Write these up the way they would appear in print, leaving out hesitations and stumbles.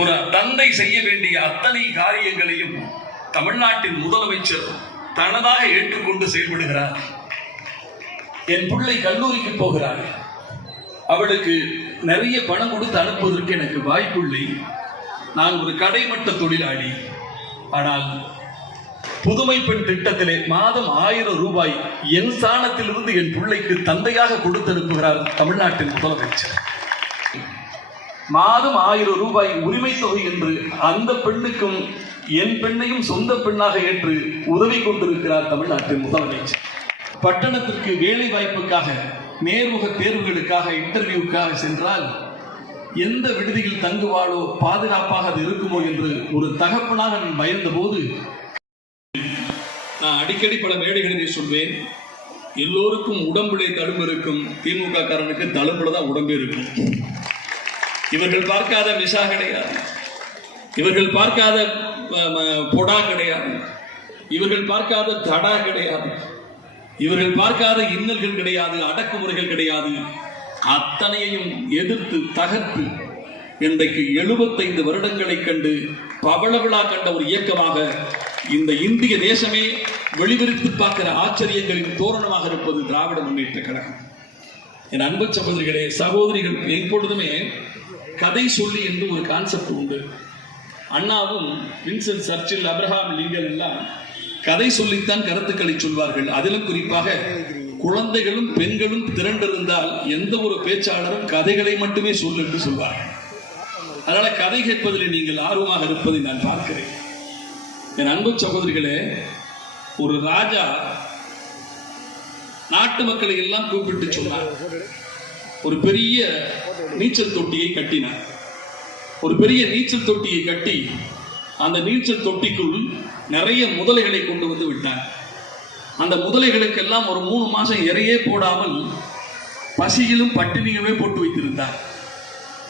ஒரு தந்தை செய்ய வேண்டிய அத்தனை காரியங்களையும் தமிழ்நாட்டின் முதலமைச்சர் தனதாக ஏற்றுக்கொண்டு செயல்படுகிறார். என் பிள்ளை கல்லூரிக்கு போகிறார், அவளுக்கு நிறைய பணம் கொடுத்து அனுப்புவதற்கு எனக்கு வாய்ப்பில்லை. நான் ஒரு கடைமட்ட தொழிலாளி. ஆனால் புதுமை பெண் திட்டத்திலே மாதம் 1000 ரூபாய் என் ஸ்தானத்திலிருந்து என் பிள்ளைக்கு தந்தையாக கொடுத்து அனுப்புகிறார் தமிழ்நாட்டின் முதலமைச்சர். மாதம் 1000 ரூபாய் உரிமை தொகை என்று அந்த பெண்ணுக்கும் என் பெண்ணையும் சொந்த பெண்ணாக ஏற்று உதவி கொண்டிருக்கிறார் தமிழ்நாட்டின் முதலமைச்சர். பட்டணத்திற்கு வேலை வாய்ப்புக்காக நேர்முக தேர்வுகளுக்காக இன்டர்வியூக்காக சென்றால் எந்த விடுதியில் தங்குவாளோ பாதுகாப்பாக அது இருக்குமோ என்று ஒரு தகப்பனாக நான் பயந்த போது நான் அடிக்கடி பல மேடைகளிலே சொல்வேன், எல்லோருக்கும் உடம்பிலே தழும்பு இருக்கும், திமுக காரனுக்கு தழும்புல தான் உடம்பு இருக்கும். இவர்கள் பார்க்காத மிசா கிடையாது, இவர்கள் பார்க்காத பொடா கிடையாது, இவர்கள் பார்க்காத தடா கிடையாது, இவர்கள் பார்க்காத இன்னல்கள் கிடையாது, அடக்குமுறைகள் கிடையாது. அத்தனையையும் எதிர்த்து தகர்த்து இன்றைக்கு 75 வருடங்களை கண்டு பவளவிழா கண்ட ஒரு இயக்கமாக இந்த இந்திய தேசமே வெளிவிரித்து பார்க்கிற ஆச்சரியங்களின் தோரணமாக இருப்பது திராவிட முன்னேற்ற கழகம். என் அன்பு சகோதரிகளே, சகோதரிகள், எப்பொழுதுமே கதை சொல்லி என்று ஒரு கான்செப்ட் உண்டு. அண்ணாவும் வின்சென்ட் சர்ச்சில், அப்ரஹாம் லிங்கன் எல்லாம் கதை சொல்லித்தான் கருத்துக்களை சொல்வார்கள். அதிலும் குறிப்பாக குழந்தைகளும் பெண்களும் திரண்டிருந்தால் எந்த ஒரு பேச்சாளரும் கதைகளை மட்டுமே சொல்லு என்று சொல்வார்கள். அதனால கதை கேட்பதில் நீங்கள் ஆர்வமாக இருப்பதை நான் பார்க்கிறேன். என் அன்பு சகோதரிகளே, ஒரு ராஜா நாட்டு மக்களை எல்லாம் கூப்பிட்டு சொன்னார். ஒரு பெரிய நீச்சல் தொட்டியை கட்டினார். ஒரு பெரிய நீச்சல் தொட்டியை கட்டி அந்த நீச்சல் தொட்டிக்குள் நிறைய முதலைகளை கொண்டு வந்து விட்டார். அந்த முதலைகளுக்கெல்லாம் ஒரு 3 மாசம் இறையே போடாமல் பசியிலும் பட்டினியுமே போட்டு வைத்திருந்தார்.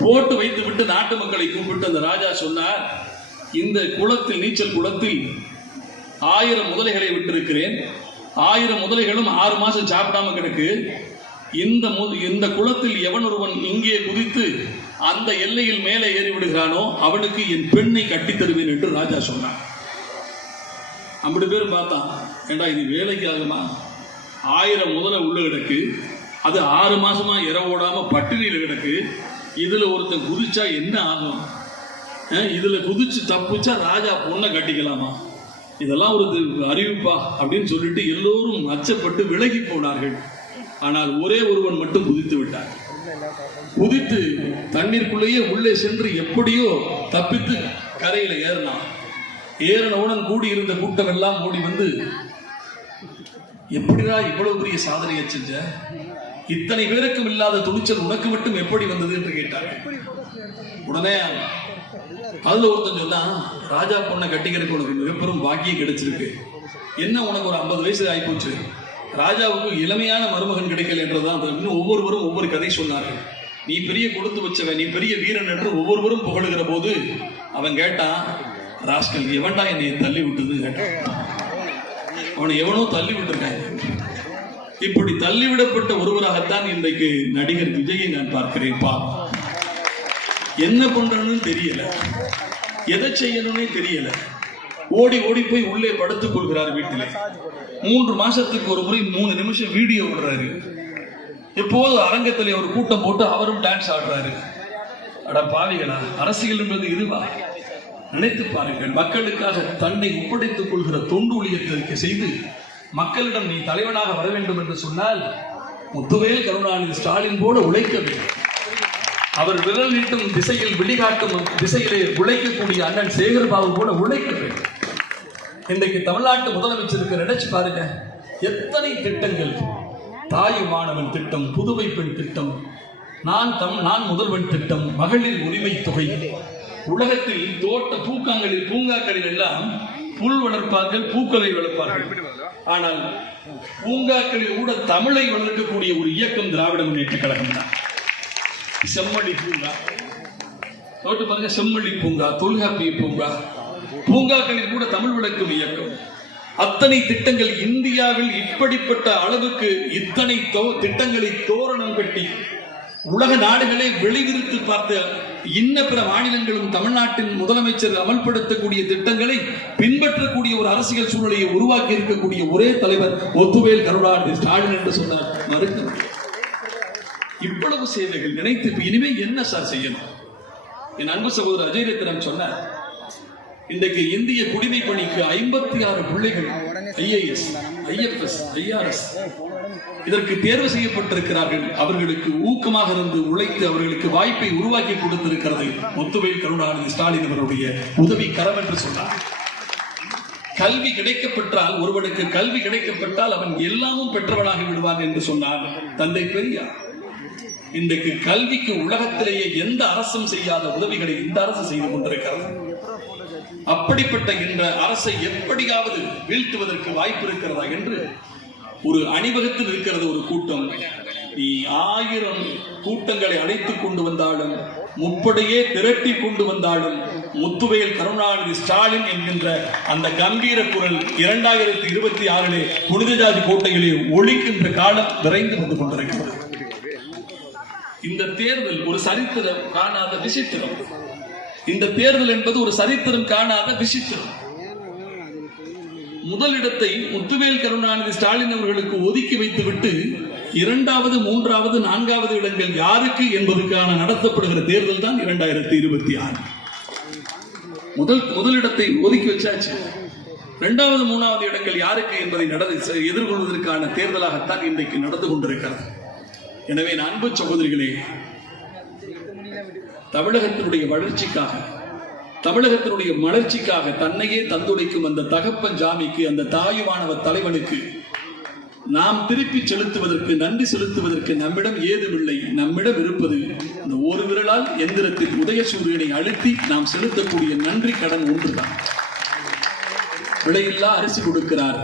போட்டு வைத்து விட்டு நாட்டு மக்களை கூப்பிட்டு அந்த ராஜா சொன்னார், இந்த குளத்தில், நீச்சல் குளத்தில் 1000 முதலைகளை விட்டிருக்கிறேன். 1000 முதலைகளும் 6 மாசம் சாப்பிடாம கிடக்கு. இந்த குளத்தில் எவன் ஒருவன் இங்கே குதித்து அந்த எல்லையில் மேலே ஏறி விடுகிறானோ அவனுக்கு என் பெண்ணை கட்டித் தருவேன் என்று ராஜா சொன்னார். 50 பேர் பார்த்தான், ஏண்டா இது வேலைக்கு ஆகுமா? 1000 முதலை உள்ள கிடக்கு, அது 6 மாசமா இரவோடாம பட்டினியில் கிடக்கு. இதுல ஒருத்தன் குதிச்சா என்ன ஆகும்? இதுல குதிச்சு தப்பிச்சா ராஜா பொண்ணை கட்டிக்கலாமா? இதெல்லாம் ஒரு அறிவிப்பா அப்படின்னு சொல்லிட்டு எல்லோரும் அச்சப்பட்டு விலகி போனார்கள். ஆனால் ஒரே ஒருவன் மட்டும் குதித்து விட்டார். குதித்து தண்ணீருக்குள்ளேயே உள்ளே சென்று எப்படியோ தப்பித்து கரையில ஏறினான். ஏறினவுடன் கூடி இருந்த கூட்டம் எல்லாம் ஓடி வந்து, எப்படிடா இவ்வளவு பெரிய சாதனையை செஞ்ச? இத்தனை பேருக்கும் இல்லாத துணிச்சல் உனக்கு மட்டும் எப்படி வந்தது என்று கேட்டார்கள். உடனே அதுல ஒருத்தன் சொன்னா, ராஜா பொண்ணை கட்டிக்கிறதுக்கு உனக்கு மிகப்பெரும் பாக்கியம் கிடைச்சிருக்கு. என்ன உனக்கு ஒரு 50 வயசு ஆயிப்போச்சு, ராஜாவுக்கு இளமையான மருமகன் கிடைக்கல என்றுதான். இன்னும் ஒவ்வொருவரும் ஒவ்வொரு கதை சொன்னார்கள். நீ பெரிய கொடுத்து வச்சவன், நீ பெரிய வீரன் என்று ஒவ்வொருவரும் புகழுகிற போது அவன் கேட்டான், ராஸ்கல் எவன்டா என்னை தள்ளி விட்டது கேட்டான். அவனை எவனோ தள்ளி விட்டுருக்காங்க. இப்படி தள்ளிவிடப்பட்ட ஒருவராகத்தான் இன்றைக்கு நடிகர் விஜயை நான் பார்க்கிறேன். என்ன பண்றன்னு தெரியல, எதை செய்யணும்னே தெரியல. ஓடி ஓடி போய் உள்ளே படுத்துக் கொள்கிறார் வீட்டிலே. 3 மாசத்துக்கு ஒரு முறை 3 நிமிஷம் வீடியோ விடுறாரு. எப்போது அரங்கத்திலே ஒரு கூட்டம் போட்டு அவரும் டான்ஸ் ஆடுறாரு. அட பாவிகளா, அரசியல் என்பது இதுவா? நினைத்து பாருங்கள். மக்களுக்காக தன்னை ஒப்படைத்துக் கொள்கிற தொண்டு ஊழியத்திற்கு செய்து மக்களிடம் நீ தலைவனாக வர வேண்டும் என்று சொன்னால் முத்துவேல் கருணாநிதி ஸ்டாலின் போல உழைக்க வேண்டும். அவர் விரல் நீட்டும் திசையில், விழிகாட்டும் திசையிலே உழைக்கக்கூடிய அண்ணன் சேகர்பாபு போல உழைக்க வேண்டும். இன்றைக்கு தமிழ்நாட்டு முதலமைச்சருக்கு நினைச்சு பாருங்க, எத்தனை திட்டங்கள். தாய் மாணவன் திட்டம், புதுமை பெண் திட்டம், நான் முதல்வன் திட்டம், மகளிர் உரிமை தொகை. உலகத்தில் பூங்காக்களில் எல்லாம் புல் வளர்ப்பார்கள், பூக்களை வளர்ப்பார்கள். ஆனால் பூங்காக்களில் கூட தமிழை வளர்க்கக்கூடிய ஒரு இயக்கம் திராவிட முன்னேற்ற கழகம் தான். செம்மொழி பூங்கா தோட்டு பாருங்க, செம்மொழி பூங்கா, தொல்காப்பிய பூங்கா, பூங்காக்களில் கூட தமிழ் வளர்க்கும் இயக்கம். அத்தனை திட்டங்கள் இந்தியாவில் இப்படிப்பட்ட அளவுக்கு இத்தனை திட்டங்களை தோரணம் கட்டி உலக நாடுகளை வெளிவிரித்து பார்த்த இன்ன பிற மாநிலங்களும் தமிழ்நாட்டின் முதலமைச்சர் அமல்படுத்தக்கூடிய திட்டங்களை பின்பற்றக்கூடிய ஒரு அரசியல் சூழ்நிலையை உருவாக்கி இருக்கக்கூடிய ஒரே தலைவர் முத்துவேல் கருணாநிதி ஸ்டாலின் என்று சொன்னார். மறுக்க இவ்வளவு சேவைகள் நினைத்து இனிமே என்ன சார் செய்யணும்? என் அன்பு சகோதரர் அஜய் ரத்னம் சொன்னார், இன்றைக்கு இந்திய குடிமை பணிக்கு 56 பிள்ளைகள் IAS, IFS, IRS இதற்கு தேர்வு செய்யப்பட்டிருக்கிறார்கள். அவர்களுக்கு ஊக்கமாக இருந்து உழைத்து அவர்களுக்கு வாய்ப்பை உருவாக்கி கொடுத்திருக்கிறது முத்துவேல் கருணாநிதி ஸ்டாலின் அவருடைய உதவி கரம் என்று சொன்னார். கல்வி கிடைக்கப்பெற்றால், ஒருவனுக்கு கல்வி கிடைக்கப்பட்டால் அவன் எல்லாமும் பெற்றவனாகி விடுவான் என்று சொன்னார் தந்தை பெரியார். இன்றைக்கு கல்விக்கு உலகத்திலேயே எந்த அரசும் செய்யாத உதவிகளை இந்த அரசு செய்து கொண்டிருக்கிறது. அப்படிப்பட்ட இந்த அரசை எப்படியாவது வீழ்த்துவதற்கு வாய்ப்பு இருக்கிறதா என்று ஒரு அணிவகுத்தில் இருக்கிறது ஒரு கூட்டம். நீ 1000 கூட்டங்களை அழைத்துக் கொண்டு வந்தாலும், முப்படையே திரட்டி கொண்டு வந்தாலும், முத்துவேல் கருணாநிதி ஸ்டாலின் என்கின்ற அந்த கம்பீர குரல் 2026 புனித ஜாதி கோட்டையிலே ஒழிக்கின்ற காலம் விரைந்து வந்து கொண்டிருக்கிறது. இந்த தேர்தல் ஒரு சரித்திரம் காணாத விசித்திரம். இந்த தேர்தல் என்பது ஒரு சரித்திரம் காணாத விசித்திரம். முதலிடத்தை முத்துவேல் கருணாநிதி ஸ்டாலின் அவர்களுக்கு ஒதுக்கி வைத்துவிட்டு 2வது, 3வது, 4வது இடங்கள் யாருக்கு என்பதற்கான நடத்தப்படுகிற தேர்தல் தான் 2026. முதலிடத்தை ஒதுக்கி வச்சாச்சு. 2வது, 3வது இடங்கள் யாருக்கு என்பதை எதிர்கொள்வதற்கான தேர்தலாகத்தான் இன்றைக்கு நடந்து கொண்டிருக்கிறது. எனவே அன்பு சகோதரிகளே, தமிழகத்தினுடைய வளர்ச்சிக்காக, தமிழகத்தினுடைய மலர்ச்சிக்காக தன்னையே தந்துடைக்கும் அந்த தகப்பன் ஜாமிக்கு, அந்த தாயுமானவர் தலைவனுக்கு நாம் திருப்பி செலுத்துவதற்கு, நன்றி செலுத்துவதற்கு நம்மிடம் ஏதுமில்லை. நம்மிடம் இருப்பது இந்த ஒரு விரலால் எந்திரத்தில் உதயசூரியனை அழுத்தி நாம் செலுத்தக்கூடிய நன்றி கடன் ஒன்றுதான். விலையில்லா அரிசி கொடுக்கிறார்,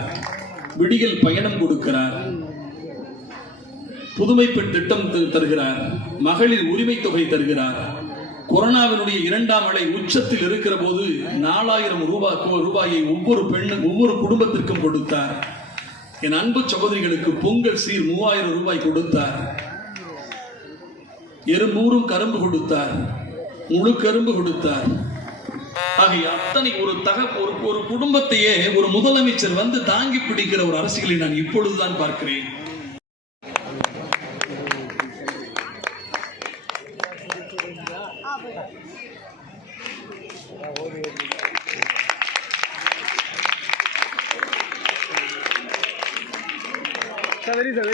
விடியல் பயணம் கொடுக்கிறார், புதுமை பெண் திட்டம் தருகிறார், மகளிர் உரிமை தொகை தருகிறார். கொரோனாவினுடைய 2ஆம் அலை உச்சத்தில் இருக்கிற போது 4000 ரூபாயை ஒவ்வொரு குடும்பத்திற்கும் கொடுத்தார். என் அன்பு சகோதரிகளுக்கு பொங்கல் சீர் 3000 ரூபாய் கொடுத்தார். எறும்பூரும் கரும்பு கொடுத்தார், முழு கரும்பு கொடுத்தார். ஆகிய அத்தனை ஒரு குடும்பத்தையே ஒரு முதலமைச்சர் வந்து தாங்கி பிடிக்கிற ஒரு அரசியலை நான் இப்பொழுதுதான் பார்க்கிறேன்.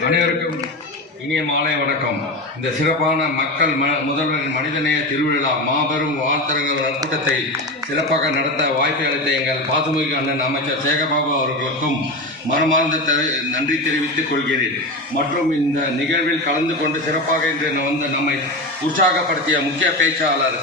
அனைவருக்கும் இனிய மாலை வணக்கம். இந்த சிறப்பான மக்கள் முதல்வரின் மனிதநேய திருவிழா மாபெரும் வாழ்த்தரங்கள் கூட்டத்தை சிறப்பாக நடத்த வாய்ப்பை அளித்த எங்கள் பாதுமிகு அண்ணன் அமைச்சர் சேகர்பாபு அவர்களுக்கும் மனமார்ந்த நன்றி தெரிவித்துக் கொள்கிறேன். மற்றும் இந்த நிகழ்வில் கலந்து கொண்டு சிறப்பாக இன்று வந்து நம்மை உற்சாகப்படுத்திய முக்கிய பேச்சாளர்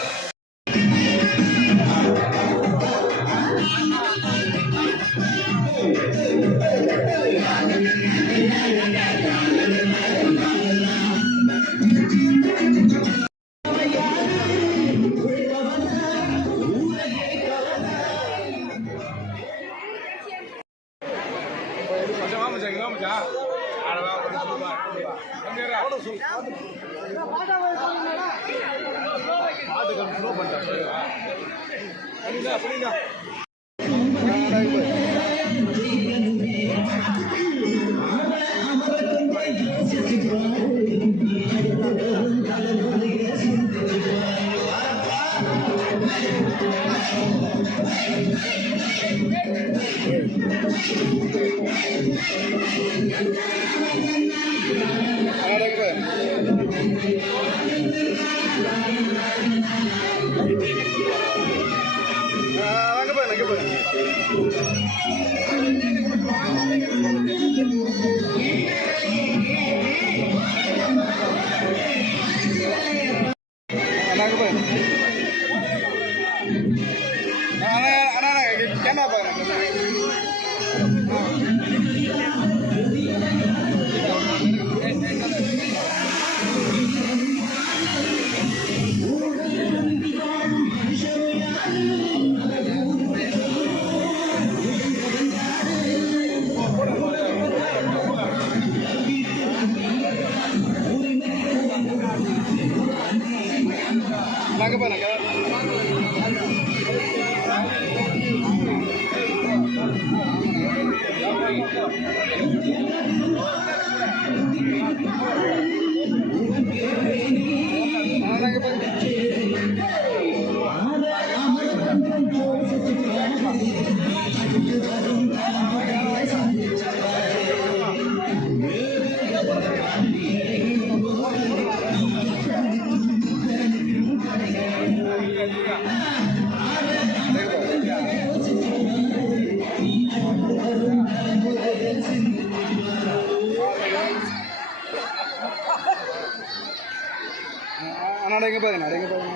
அடங்க பாருங்க அடங்க பாருங்க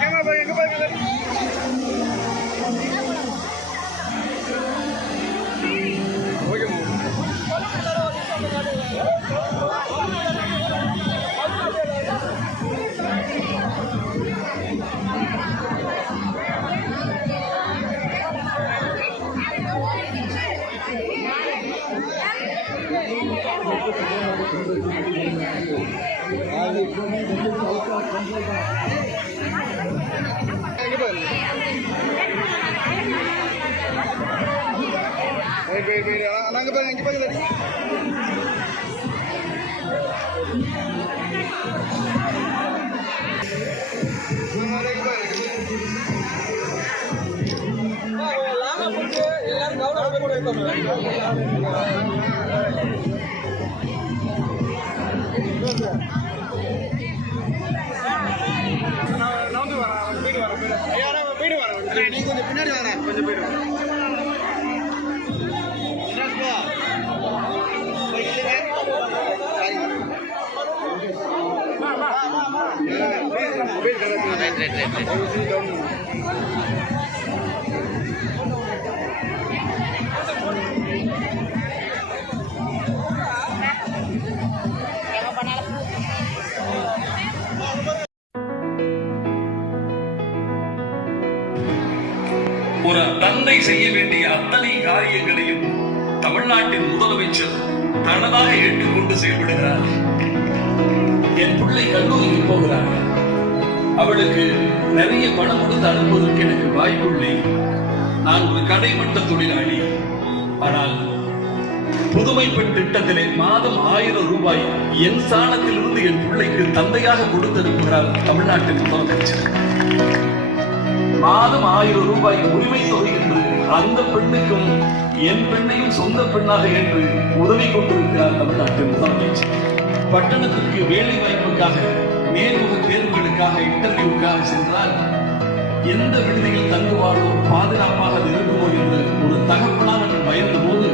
கேமரா பாருங்க எங்க பாருங்க நாங்க பாருங்க இங்க பாருங்க எல்லாரும் நீ கொஞ்சம் பின்னாடி வாங்க கொஞ்சம் போயிடு ஒரு தந்தை செய்ய வேண்டிய அத்தனை காரியங்களையும் தமிழ்நாட்டின் முதலமைச்சர் தனதாக ஏற்றுக்கொண்டு செயல்படுகிறார். என் பிள்ளை கல்லூரிக்கு போகிறார், அவளுக்கு நிறைய பணம் கொடுத்து அனுப்புவதற்கு எனக்கு வாய்ப்பில்லை. நான் ஒரு கடைமட்ட தொழிலாளி. ஆனால் புதுமை பெண் திட்டத்திலே மாதம் 1000 ரூபாய் என் ஸ்தானத்திலிருந்து என் பிள்ளைக்கு தந்தையாக கொடுத்திருக்கிறார் தமிழ்நாட்டின் முதலமைச்சர். மாதம் 1000 ரூபாய் உரிமை தொகை என்று அந்த பெண்ணுக்கும் என் பெண்ணையும் சொந்த பெண்ணாக என்று உதவி கொண்டிருக்கிறார் தமிழ்நாட்டின் முதலமைச்சர். பட்டணத்திற்கு வேலை வாய்ப்புக்காக நேர்முக தேர்வுகளுக்காக இன்டர்வியூக்காக சென்றால் எந்த விடுதியில் தங்குவாரோ பாதுகாப்பாக இருக்குமோ என்று ஒரு தகப்பனாக பயந்த போது